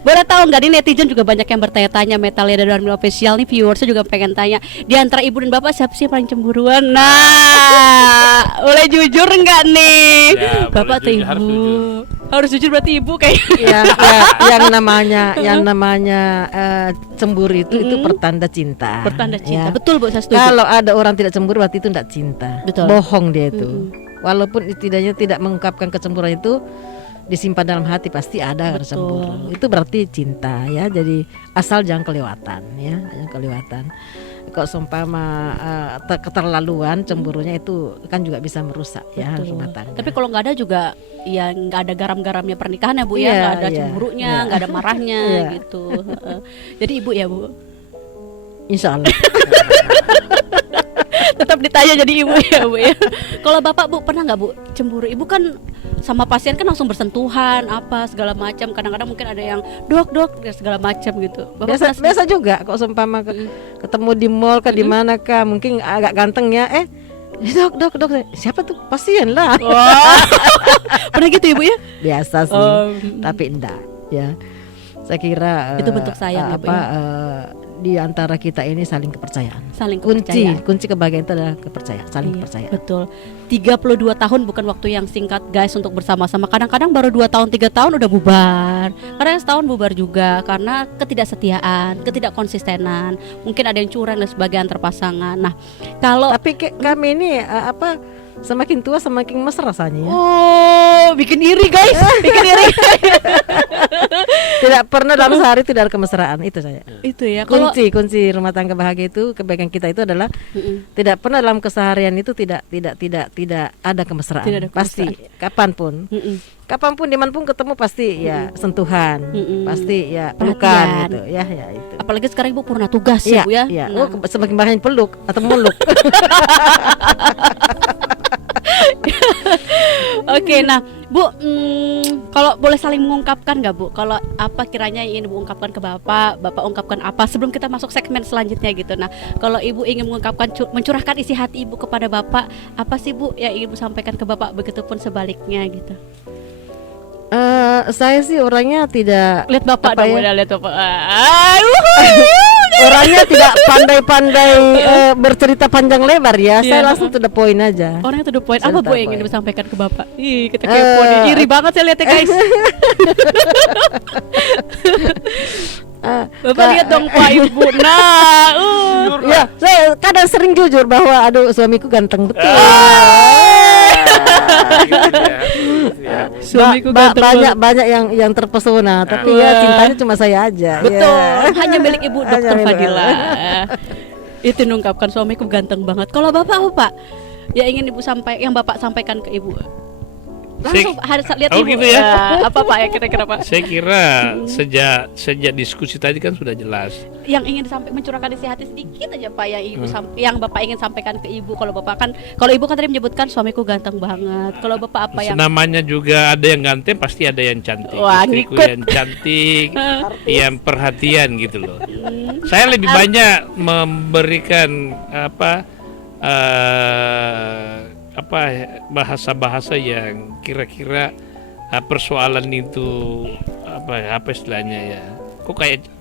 Boleh tahu nggak, nih netizen juga banyak yang bertanya-tanya, Metalia dan Darmila Official nih viewersnya juga pengen tanya, di antara ibu dan bapak siapa sih yang paling cemburuan? Nah, boleh jujur nggak nih? Ya, Bapak atau boleh jujur, ibu? harus Harus jujur berarti ibu kayak. yang namanya cemburu itu pertanda cinta. Pertanda cinta. Ya. Betul Bu, saya setuju. Kalau ada orang tidak cemburu berarti itu tidak cinta. Betul. Bohong dia itu. Walaupun setidaknya tidak mengungkapkan kecemburuan itu, disimpan dalam hati pasti ada rasa cemburu. Itu berarti cinta ya. Jadi asal jangan kelewatan ya, jangan kelewatan. kok seumpama keterlaluan cemburunya itu kan juga bisa merusak ya Betul. rumah tangga. Tapi kalau nggak ada juga ya nggak ada garam-garamnya pernikahan ya Bu ya, Iya, nggak ada iya, cemburunya, iya. nggak ada marahnya Iya. gitu. Jadi Ibu ya Bu, Insya Allah. tetap ditanya jadi Ibu ya Bu ya. Kalau Bapak Bu pernah nggak Bu cemburu? Ibu kan sama pasien kan langsung bersentuhan apa segala macam. Kadang-kadang mungkin ada yang dok ya segala macam gitu. Bapak Biasa, pernah biasa juga kok seumpama ketemu di mall ke di mana kah, mungkin agak ganteng ya, dok, siapa tuh? Pasien lah. Wah, pernah gitu Ibu ya? Biasa sih, tapi enggak ya. Saya kira Itu bentuk sayang ya, Bu, di antara kita ini saling kepercayaan. Saling kepercayaan. Kunci kebahagiaan itu adalah kepercayaan, saling Iya, kepercayaan. betul. 32 tahun bukan waktu yang singkat guys untuk bersama-sama. Kadang-kadang baru 2 tahun 3 tahun udah bubar. Kadang setahun bubar juga karena ketidaksetiaan, ketidakkonsistenan. Mungkin ada yang curang dan sebagian terpasangan. Nah, kalau Tapi kami ini semakin tua semakin mesra rasanya ya. oh, bikin iri guys, bikin iri. Tidak pernah dalam sehari tidak ada kemesraan, itu saya. Itu ya. Kalau Kunci rumah tangga bahagia itu, kebaikan kita itu adalah tidak pernah dalam keseharian itu tidak ada kemesraan. Tidak ada Pasti kapanpun. Kapanpun dimanapun ketemu pasti ya sentuhan, pasti ya pelukan Perhatian. gitu ya itu. apalagi sekarang Ibu purna tugas ya Bu ya. Iya. Nah. Semakin banyak peluk atau meluk. Oke, nah Bu, kalau boleh saling mengungkapkan nggak Bu? Kalau apa kiranya yang ingin Ibu ungkapkan ke Bapak, Bapak ungkapkan apa sebelum kita masuk segmen selanjutnya gitu. Nah, kalau Ibu ingin mengungkapkan, mencurahkan isi hati Ibu kepada Bapak, apa sih Bu yang ingin Ibu sampaikan ke Bapak? Begitupun sebaliknya gitu. Saya sih orangnya tidak Lihat Bapak apa dong, ya? lihat Bapak. Orangnya tidak pandai-pandai bercerita panjang lebar ya. Iya. Saya langsung to the point aja. Orangnya to the point. To Apa the Bu yang ingin point. Ibu sampaikan ke Bapak? Ih, kita kepo nih. Iri banget saya lihatnya guys. Bapak lihat dong Pak Ibu. Nah, Ya, saya kadang sering jujur bahwa aduh suamiku ganteng betul. suamiku ganteng Banyak yang terpesona, tapi ya cintanya cuma saya aja. betul, Ya. hanya milik Ibu Hanya Dr. milik Fadila. Itu nungkapkan suamiku ganteng banget. Kalau Bapak apa Pak? Ya ingin Ibu yang Bapak sampaikan ke Ibu. Langsung harus lihat Oh, Ibu. gitu ya? Apa Pak ya kira-kira Pak? Saya kira sejak diskusi tadi kan sudah jelas. Yang ingin mencurahkan isi hati sedikit aja Pak yang Ibu yang Bapak ingin sampaikan ke Ibu. Kalau Ibu kan tadi menyebutkan suamiku ganteng banget. Kalau Bapak apa yang Namanya juga ada yang ganteng, pasti ada yang cantik. Wah, Istriku ngikut. yang cantik, yang perhatian gitu loh. Saya lebih banyak memberikan bahasa-bahasa yang kira-kira persoalan itu apa istilahnya ya. Kok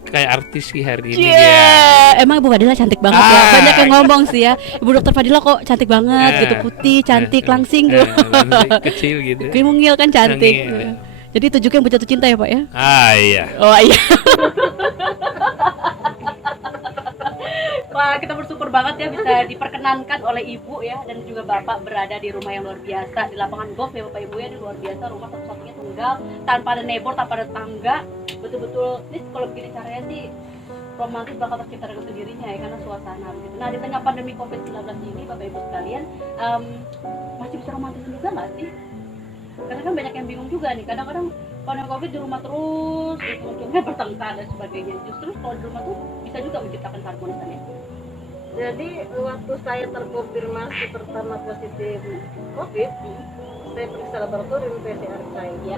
kayak artis sih hari ini ya. Emang Ibu Fadila cantik banget ya. Banyak yang ngomong sih ya. Ibu Dokter Fadila kok cantik banget gitu, putih, cantik, langsing gitu. Langsing, kecil gitu. Mungil kan cantik. Mungil. Jadi itu juga yang jatuh cinta ya Pak ya? Iya. Oh iya. Wah, kita bersyukur banget ya bisa diperkenankan oleh Ibu ya dan juga Bapak berada di rumah yang luar biasa di lapangan golf ya Bapak Ibu ya, di luar biasa, rumah satu-satunya tunggal tanpa ada neighbor, tanpa ada tangga. Betul-betul ini kalau begini caranya sih romantis bakal tercipta dengan sendirinya ya karena suasana begitu. Nah, di tengah pandemi Covid-19 ini Bapak Ibu sekalian masih bisa romantis juga nggak sih? Karena kan banyak yang bingung juga nih, kadang-kadang pandemi Covid di rumah terus, ujungnya bertengkar dan sebagainya. Justru kalau di rumah tuh bisa juga menciptakan keharmonisan ya. Jadi waktu saya terkonfirmasi pertama positif COVID, saya periksa laboratorium PCR saya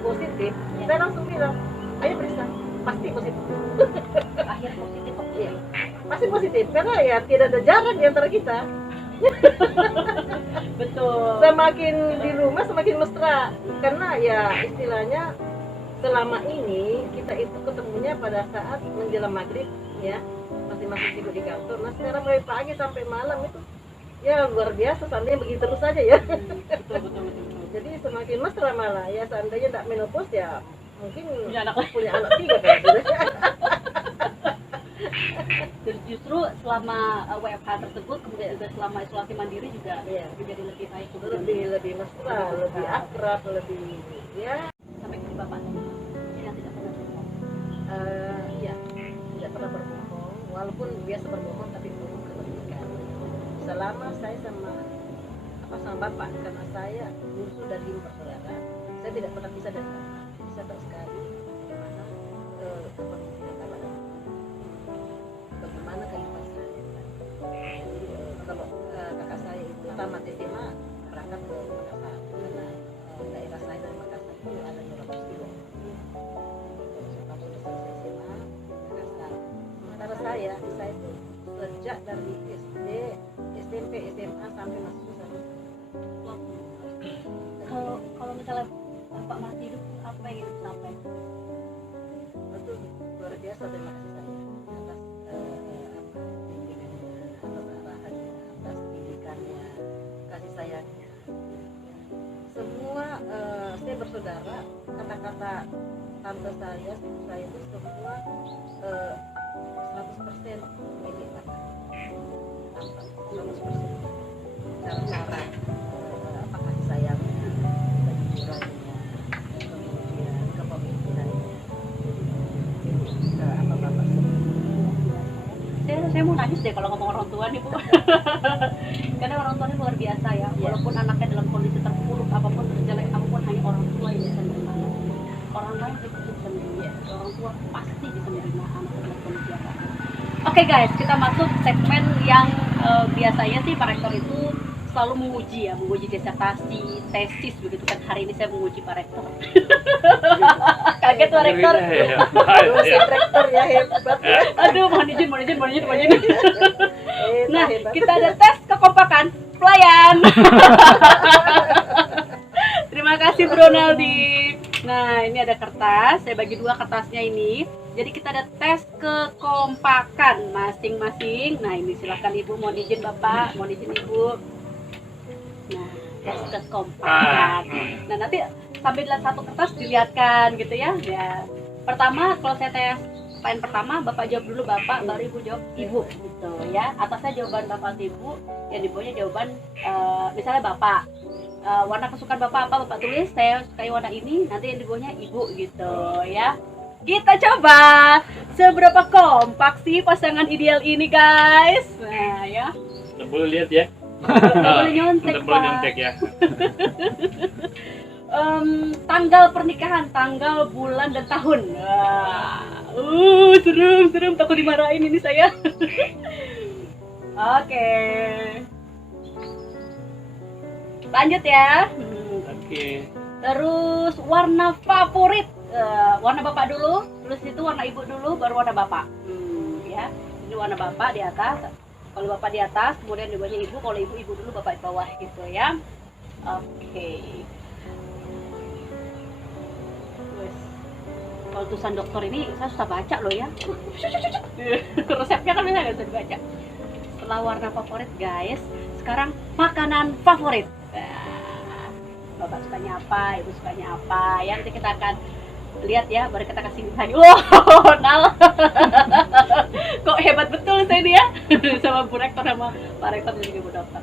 positif, saya langsung bilang, ayo periksa, pasti positif. Akhirnya positif kok. Iya, pasti positif karena ya tidak ada jarak di antara kita. Betul. Semakin di rumah semakin mesra karena ya istilahnya selama ini kita itu ketemunya pada saat menjelang maghrib ya, masing-masing sibuk di kantor. Nah sekarang mulai pagi sampai malam itu ya luar biasa, seandainya begitu terus saja ya. Betul. Jadi semakin mesra malah ya, seandainya tidak menopause ya mungkin Punya anak. punya anak 3 kan. Dan justru selama WFH tersebut kemudian juga selama isolasi mandiri juga Iya. menjadi lebih baik lebih mesra, lebih akrab, lebih ya sampai ke Bapak yang tidak pernah berbohong. iya tidak pernah berbohong, walaupun biasa berbohong tapi sama bapak karena saya bungsu dari 5 bersaudara. Saya tidak pernah bisa dari bapak. Bisa sekali bagaimana kepemimpinan bapak dan bagaimana kehidupan saya. Jadi kalau kakak saya itu tamat SMA berangkat ke Makassar karena daerah saya dari Makassar itu ada 200 kilo. Kalau sudah selesai SMA Makassar. Sementara saya itu sejak dari SD, SMP, SMA sampai masuk usaha. Kalau misalnya Bapak masih hidup, apa yang ingin sampai? Itu luar biasa, terima kasih saya atas bimbingannya, atas arahannya, atas didikannya, kasih sayangnya. Semua saya bersaudara, kata-kata tante saya, ibu saya itu semua 100% milik bapak. 100%. Cara-cara apa kasih sayangnya, kejujurannya, kemudian kepemimpinannya. Apa bapak Saya mau nangis deh kalau ngomong orang tua nih, Bu. Karena orang tua ini luar biasa ya. Walaupun anaknya dalam kondisi terpuruk apapun, terjelek apapun, hanya orang tua yang bisa menerima. Orang lain itu bisa menerima. Orang tua pasti bisa menerima anak dalam kondisi apa. Oke guys, kita masuk segmen yang biasanya sih Pak Rektor itu selalu menguji disertasi, tesis begitu kan. Hari ini saya menguji Pak Rektor. Kaget Pak Rektor. dosen rektor ya, hebat ya. Aduh, mohon izin. Nah, kita ada tes kekompakan pelayan. Terima kasih Bro Naldi. Nah, ini ada kertas. Saya bagi 2 kertasnya ini. Jadi kita ada tes kekompakan masing-masing. Nah, ini silakan Ibu, mohon izin Bapak, mohon izin Ibu. Nah, tes kekompakan. Nah, nanti sambil lihat satu kertas dilihatkan gitu ya. Ya. Pertama, kalau saya tes poin pertama, Bapak jawab dulu Bapak, baru Ibu jawab Ibu gitu ya. Atasnya jawaban Bapak atau Ibu, yang di bawahnya jawaban misalnya Bapak. Warna kesukaan Bapak apa, Bapak tulis, saya sukai warna ini, nanti yang di bawahnya Ibu gitu ya. Kita coba seberapa kompak sih pasangan ideal ini guys. Nah ya, Nggak boleh lihat ya. nggak boleh nyontek Nggak boleh Pak. nyontek ya. Tanggal pernikahan, tanggal, bulan, dan tahun. Serem, takut dimarahin ini saya. Oke. Lanjut ya. Oke. Terus warna favorit. Warna Bapak dulu, terus itu warna Ibu dulu, baru warna Bapak. Ya. Ini warna Bapak di atas. Kalau Bapak di atas, kemudian di bawahnya Ibu. Kalau Ibu dulu, Bapak di bawah gitu ya. Oke. Kalau tulisan dokter ini saya susah baca loh ya. Resepnya kan bisa nggak bisa dibaca. Setelah warna favorit guys, sekarang makanan favorit. Bapak sukanya apa, Ibu sukanya apa? Ya nanti kita akan lihat ya, baru kita kasih nilai. Wow, Nal. Kok hebat betul saya ini ya. Sama Bu Rektor sama Pak Rektor dan juga Bu Dokter.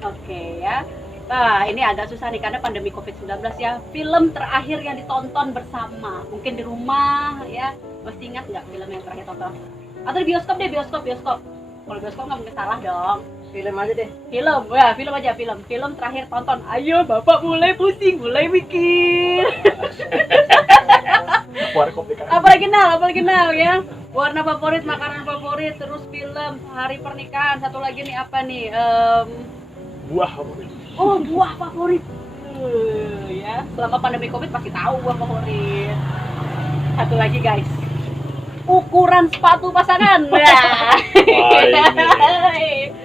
Oke ya. Nah, ini agak susah nih karena pandemi COVID-19 ya. Film terakhir yang ditonton bersama, mungkin di rumah ya. Masih ingat nggak film yang terakhir tonton? Atau di bioskop deh, bioskop. Kalau bioskop nggak mungkin salah dong. Film aja deh. Film terakhir tonton. Ayo Bapak mulai pusing, mulai mikir. Apalagi Nal ya. Warna favorit, makanan favorit, terus film, hari pernikahan. Satu lagi nih apa nih? Buah favorit. Oh, buah favorit. Ya, selama pandemi Covid pasti tahu buah favorit. Satu lagi guys, ukuran sepatu pasangan.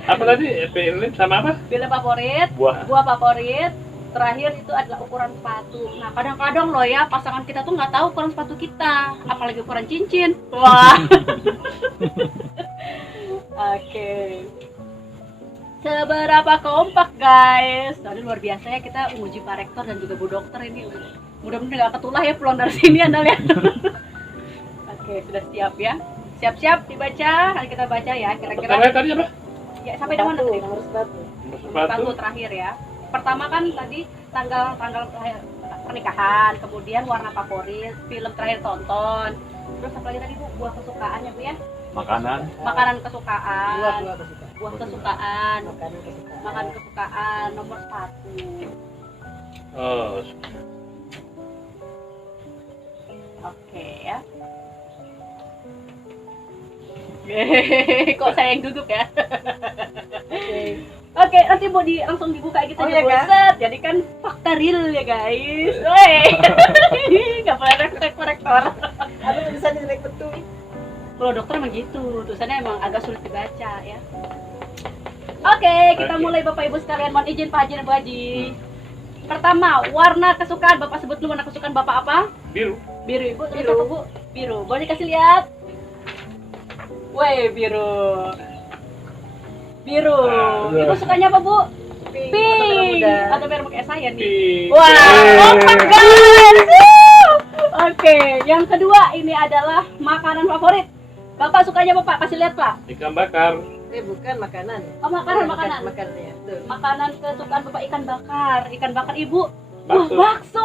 Apa tadi? Film sama apa? Film favorit, buah favorit. Terakhir itu adalah ukuran sepatu. Nah, kadang-kadang loh ya, pasangan kita tuh nggak tahu ukuran sepatu kita, apalagi ukuran cincin. Wah. Oke. Seberapa kompak guys. Tadi luar biasa ya, kita menguji Pak Rektor dan juga Bu Dokter ini. Mudah-mudahan nggak ketulah ya pulang dari sini Anda lihat. Oke, sudah siap ya. Siap-siap dibaca. Hari kita baca ya kira-kira. Tadi apa? Ya, sampai di mana tadi? Nomor sepatu. Sepatu terakhir ya. Pertama kan tadi tanggal pernikahan, kemudian warna favorit, film terakhir tonton. Terus apa lagi tadi Bu? Buah kesukaan ya Bu ya. Makanan. Makanan kesukaan. Buah kesukaan. Buah kesukaan. Makanan kesukaan. Makanan kesukaan nomor 1. Oh, Oke ya. Kok saya yang duduk ya? Oke, nanti mau langsung dibuka gitu Oh, aja, iya, kan? Buset. Jadi kan fakta real ya guys. Woi. Enggak boleh rektor. Ada tulisannya jelek betul. Kalau dokter emang gitu, tulisannya emang agak sulit dibaca ya. Oke, kita Oke. mulai Bapak Ibu sekalian. Mohon izin Pak Haji dan Bu Haji. Pertama, warna kesukaan. Bapak sebut dulu warna kesukaan Bapak apa? biru. Biru, Ibu. Terus Biru. apa, Bu? Biru. Boleh dikasih lihat? Woi, biru. Biru. Ibu sukanya apa, Bu? Pink. Pink. Muda. Ada merek kayak saya nih. Pink. Wah, Eh. kompak guys. Oke, yang kedua ini adalah makanan favorit. Bapak sukanya apa, Pak? Kasih lihat, Pak. Ikan bakar. Bukan makanan. Oh, makanan. Makanannya. Tuh. Makanan kesukaan Bapak ikan bakar. Ikan bakar Ibu. Bakso. Wah, bakso.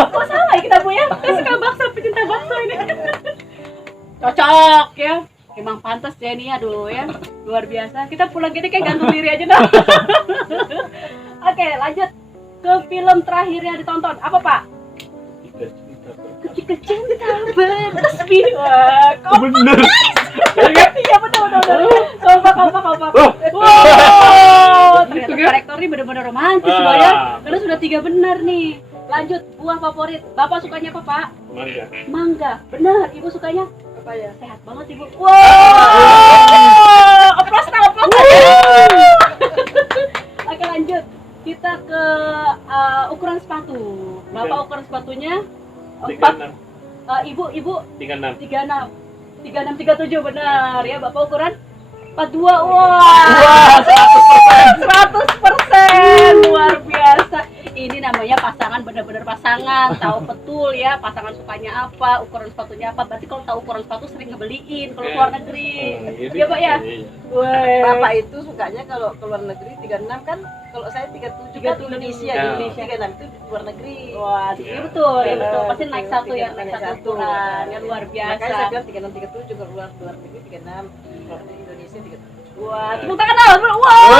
Kok sama ya kita, Bu ya? Kita suka bakso, pecinta bakso ini. Cocok ya. Emang pantas ya ini, aduh ya. Luar biasa. Kita pulang gini kayak gantung diri aja dah. Oke, lanjut ke film terakhir yang ditonton. Apa, Pak? Tiga cinta berkasih. Ketika cinta bertasbih. Wah, Bener. iya betul. Kompak. Oh. Wow, ternyata Gitu Pak kan? Rektor ini benar-benar romantis Ah. Pak ya. Karena sudah 3 benar nih. Lanjut, buah favorit. Bapak sukanya apa, Pak? Mangga. Mangga. Benar. Ibu sukanya? Apa ya? Sehat banget, Ibu. Wow. Oplos. Oke, lanjut. Kita ke ukuran sepatu. Bapak Iya. ukuran sepatunya 36. 4. Ibu 36. 36. 3637 benar ya. Bapak ukuran 42. Wah, 100%. Luar biasa. Ini namanya pasangan, benar-benar pasangan. Tahu betul ya pasangan sukanya apa, ukuran sepatunya apa. Berarti kalau tahu ukuran sepatu sering ngebeliin kalau ke luar negeri. Iya, Pak ya? Wah. Bapak itu sukanya kalau ke luar negeri 36 kan, kalau saya 37 kan 37. Indonesia, Ya. Indonesia 36 itu luar negeri. Wah, iya betul, ya betul. Pasti naik satu ya, naik Naik satu satu. ukuran. Ya luar Makanya saya biasa. bilang 36 37 kalau luar negeri 36, kalau di Indonesia 37. Wah, tepuk tangan dong. Wah,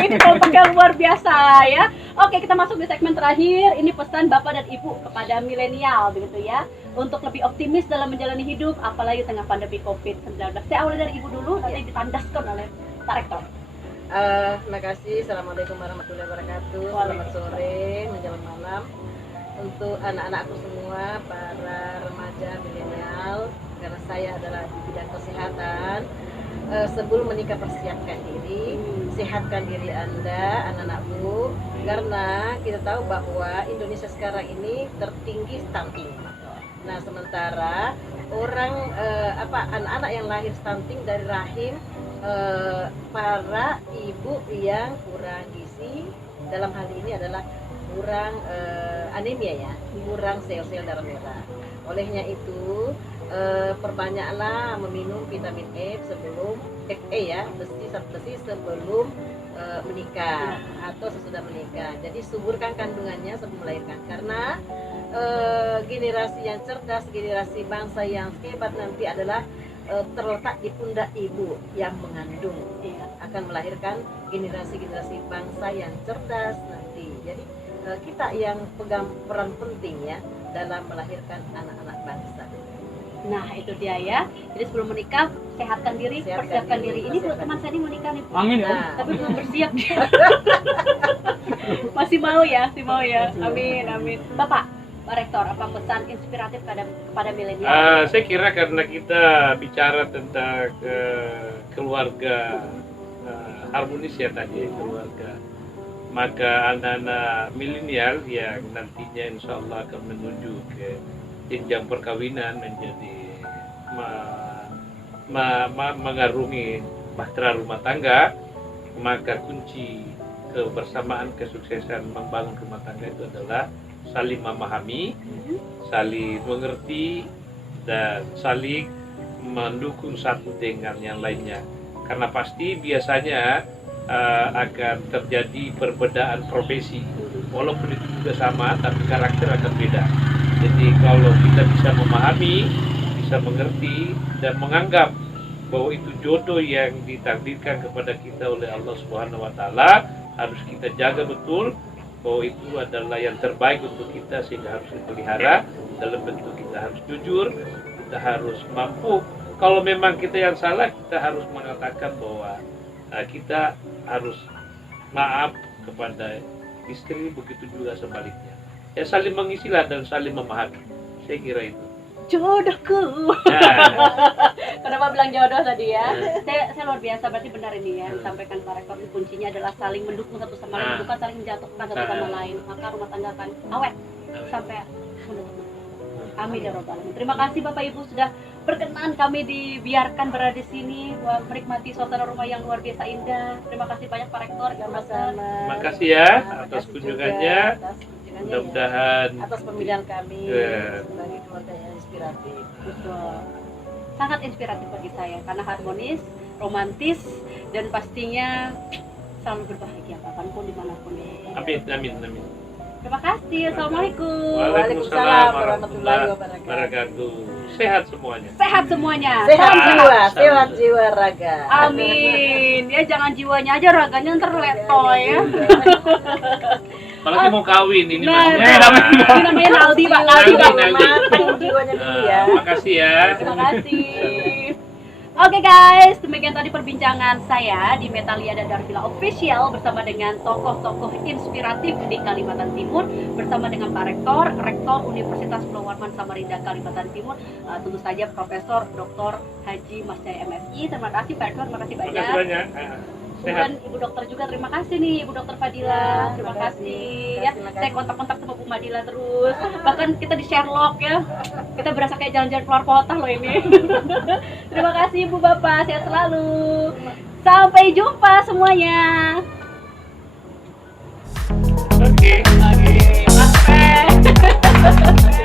ini kompaknya luar biasa ya. Oke, kita masuk di segmen terakhir. Ini pesan Bapak dan Ibu kepada milenial begitu ya. Untuk lebih optimis dalam menjalani hidup, apalagi tengah pandemi COVID-19. Saya awali dari Ibu dulu, nanti ditandaskan oleh Pak Rektor. Terima kasih. Assalamualaikum warahmatullahi wabarakatuh. Selamat sore menjelang malam untuk anak-anakku semua, para remaja milenial. Karena saya adalah di bidang kesehatan. Sebelum menikah persiapkan diri, sehatkan diri Anda, anak-anakku, karena kita tahu bahwa Indonesia sekarang ini tertinggi stunting. Nah, sementara orang anak-anak yang lahir stunting dari rahim para ibu yang kurang gizi, dalam hal ini adalah kurang anemia ya, kurang sel-sel darah merah. Olehnya itu perbanyaklah meminum vitamin E sebelum besi sebelum menikah atau sesudah menikah. Jadi suburkan kandungannya sebelum melahirkan, karena generasi yang cerdas, generasi bangsa yang hebat nanti adalah terletak di pundak ibu yang mengandung, akan melahirkan generasi-generasi bangsa yang cerdas nanti. Jadi kita yang pegang peran penting ya dalam melahirkan anak-anak bangsa. Nah, itu dia ya. Jadi sebelum menikah, sehatkan diri, persiapkan diri. Ini buat teman saya ini mau nikah nih. Amin ya. Nah, Tapi belum bersiap dia. Masih mau ya. Amin. Bapak Rektor, apa pesan inspiratif kepada milenial? Saya kira karena kita bicara tentang keluarga harmonis ya tadi, keluarga, maka anak-anak milenial yang nantinya insya Allah akan menuju ke jenjang perkawinan menjadi mengarungi bahtera rumah tangga, maka kunci kebersamaan kesuksesan membangun rumah tangga itu adalah saling memahami, saling mengerti, dan saling mendukung satu dengan yang lainnya. Karena pasti biasanya akan terjadi perbedaan profesi, walaupun itu juga sama, tapi karakter akan beda. Jadi kalau kita bisa memahami, bisa mengerti dan menganggap bahwa itu jodoh yang ditakdirkan kepada kita oleh Allah Subhanahu wa taala, harus kita jaga betul bahwa itu adalah yang terbaik untuk kita, sehingga harus dipelihara dalam bentuk kita harus jujur, kita harus mampu. Kalau memang kita yang salah, kita harus mengatakan bahwa kita harus maaf kepada istri, begitu juga sebaliknya. Ya saling mengisilah dan saling memahami. Saya kira itu. Jodohku. Nah, Kenapa bilang jodoh tadi ya? Saya luar biasa, berarti benar ini ya, disampaikan Pak Rektor, kuncinya adalah saling mendukung satu sama lain, bukan saling menjatuhkan satu sama lain. Maka rumah tangga akan awet sampai menutup. Amin ya robbal alamin. Terima kasih Bapak Ibu sudah berkenan kami dibiarkan berada di sini menikmati suasana rumah yang luar biasa indah. Terima kasih banyak Pak Rektor. terima kasih ya atas kunjungannya. Mudah-mudahan atas pemilihan kami Ya. sebagai keluarga yang inspiratif. Betul. Sangat inspiratif bagi saya karena harmonis, romantis, dan pastinya selalu berbahagia kapanpun dimanapun. amin, amin, amin. Terima kasih. Assalamualaikum. Waalaikumsalam warahmatullahi wabarakatuh. Sehat semuanya. Sehat semuanya. Sehat jiwa, Sama. sehat jiwa raga. Amin. Ya jangan jiwanya aja, raganya ntar letoy ya. Apalagi mau kawin ini Nah, Mas. ini namanya Naldi Pak, Naldi Pak. Matang jiwanya dulu ya. Makasih ya. Terima kasih. Oke guys, demikian tadi perbincangan saya di Metalia dan Darvila Official bersama dengan tokoh-tokoh inspiratif di Kalimantan Timur, bersama dengan Pak Rektor, Rektor Universitas Pulau Warman Samarinda Kalimantan Timur, tentu saja Profesor Dr. Haji Mas Jaya MSI. Terima kasih Pak Rektor, terima kasih Terima banyak. kasih banyak. Sehat. Kemudian Ibu Dokter juga terima kasih nih, Ibu Dokter Fadila, terima kasih ya. Saya kontak-kontak sama Bu Madila terus, bahkan kita di Sherlock ya, kita berasa kayak jalan-jalan keluar kota loh ini. Terima kasih Ibu Bapak, sehat selalu. Sampai jumpa semuanya. Oke. Oke, Mas.